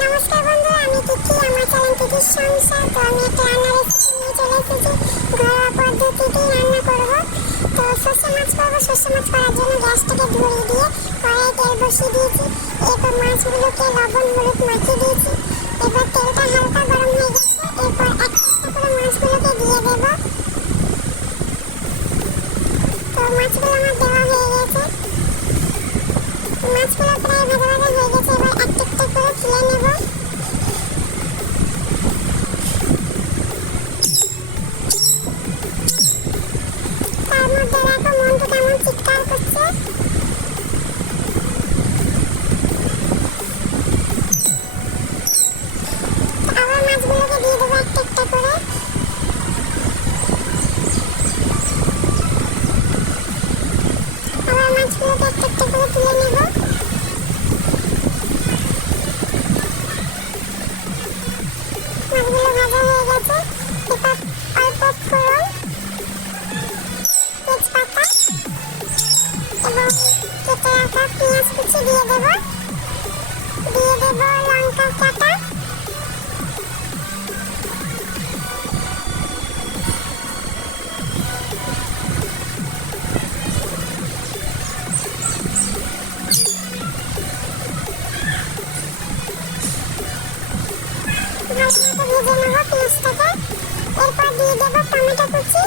নমস্কার বন্ধুরা, আমি তিথি। আমার চ্যানেল তিথির সংসার। তো আমি একটা রান্নার রেসিপি নিয়ে চলে এসেছি। ঘরোয়া পদ্ধতিতেই রান্না করব। তো সর্ষে মাছ করবো। সর্ষে মাছ করার জন্য গ্যাসটাকে ধরিয়ে দিয়ে কড়াইয়ে তেল বসিয়ে দিয়েছি। এরপর মাছগুলোকে লবণ হলুদ মাখিয়ে দিয়েছি। এবার তেলটা হালকা গরম হয়ে গেছে। এরপর একটা একটা করে মাছগুলোকে দিয়ে দেব। তো মাছগুলো আমার দেওয়া হয়ে গেছে। মাছগুলো প্রায় ভাজা ভাজা হয়ে গেছে। এবার একটা একটা করে তুলে নেব। তার মধ্যে দেখো মন্টু কেমন চিৎকার করছে। আবার মাছগুলোকে দিয়ে দেবো একটা একটা করে। আবার মাছগুলোকে একটা একটা করে তুলে নেব। মাছগুলো ভাজা হয়ে গেছে। এবার অল্প ফোড়ন, তেজপাতা এবং কেটে রাখা পেঁয়াজ কুচি দিয়ে দেব। দিয়ে দেব লঙ্কা কাটা। ভালো মতো ভেজে নেব পেঁয়াজটাকে। এরপর দিয়ে দেব টমেটো কুচি।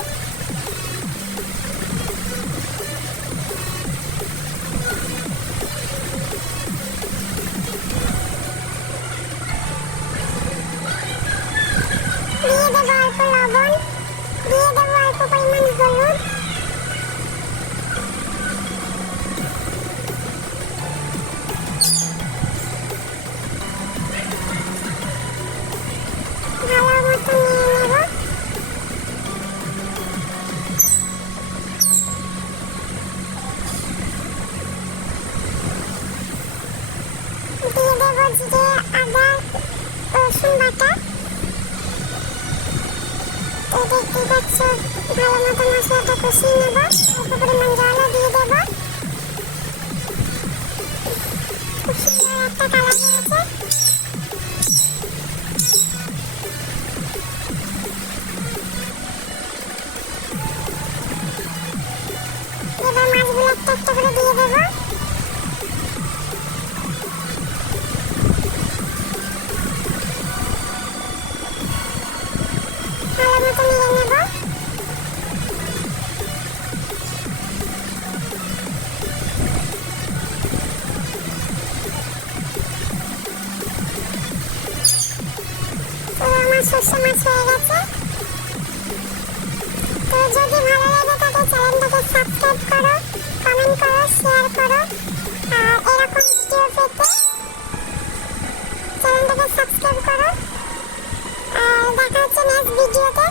দিয়ে দেব অল্প লবণ। দিয়ে দেব অল্প পরিমাণ হলুদ। ভালো মতো নিয়ে নেব। দিয়ে দেব জিরে আদা রসুন বাটা। তো দেখতেই পাচ্ছ ভালো মতো মশলাটা কষিয়ে নেব। অল্প পরিমাণ জলও দিয়ে দেব। খুব সুন্দর একটা কালার হয়েছে। এবার মাছগুলো একটা একটা করে দিয়ে দেব। ভালো মতো নেড়ে নেব। তো আমার সর্ষে মাছ হয়ে গেছে। তো যদি ভালো লেগে থাকে চ্যানেলটাকে সাবস্ক্রাইব করো, কমেন্ট করো, শেয়ার করো। আর এরকম ভিডিও পেতে চ্যানেলটাকে সাবস্ক্রাইব করো। আর দেখা হচ্ছে নেক্সট ভিডিওতে।